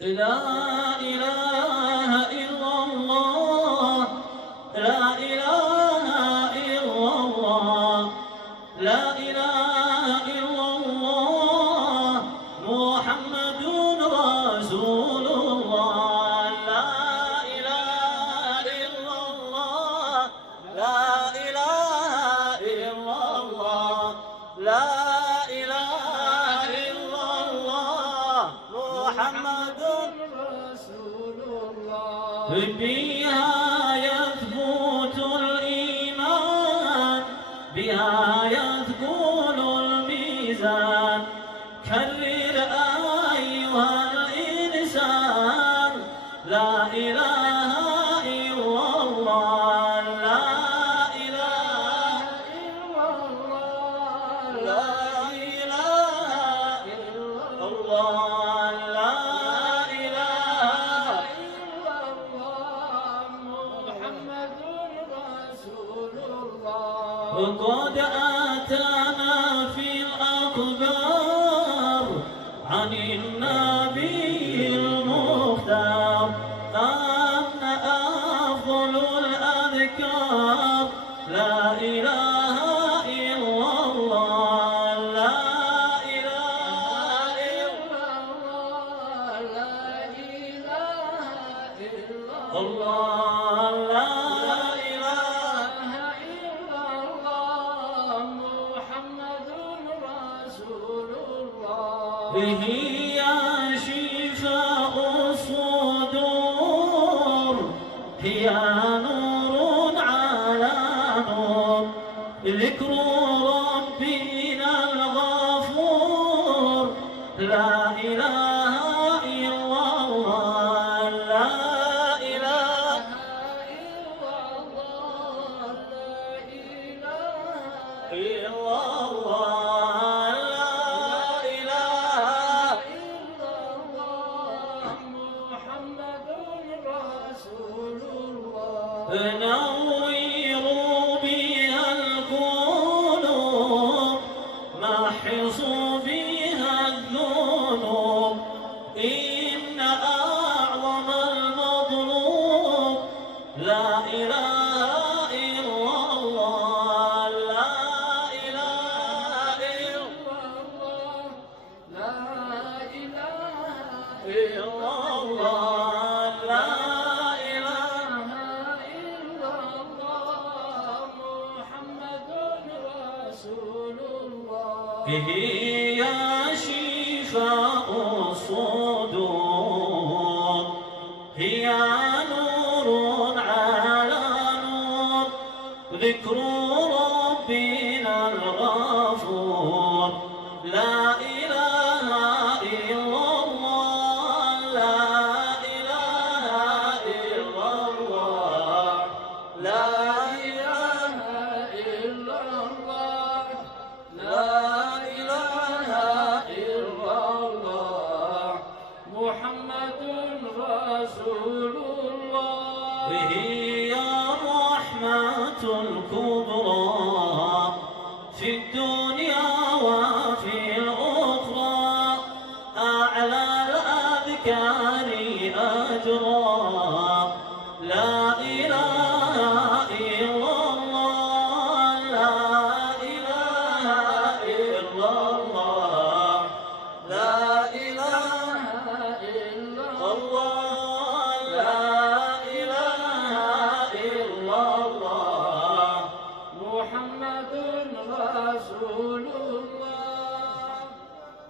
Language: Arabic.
لا إله إلا الله لا إله إلا الله لا إله إلا الله محمد رسول الله لا إله إلا الله لا إله إلا الله لا إله إلا الله محمد رسول الله بها يثبت الإيمان بها يثقل الميزان كرر أيها الإنسان لا إله إلا الله لا إله إلا الله لا إله إلا الله لا إله إلا الله محمد رسول الله وقد أتانا في الأخبار عن النبي المختار أن أفضل الأذكار لا إله إلا الله لا إله إلا الله لا إله إلا الله لا إله إلا الله محمد رسول الله به شفاء الصدور هي نور على نور ذكر ربنا الغفور لا إله إلا الله لا إله إلا الله لا إله إلا الله لا إله إلا الله محمد رسول الله نوّروا بها القلوب محصوا بها الذنوب إن أعظم المطلوب لا إله إلا الله لا إله إلا الله لا إله إلا الله لا إله إلا الله محمد رسول الله به شفاء الصدور هي نور على نور ذكر ربنا الغفور لا إله إلا الله لا إله إلا الله لا إله إلا الله لا إله إلا الله محمد رسول الله به الرحمة الكبرى في الدنيا وفي الأخرى أعلى الأذكار أجرا لا إله إلا الله لا إله إلا الله لا إله إلا الله لا إله إلا الله محمد رسول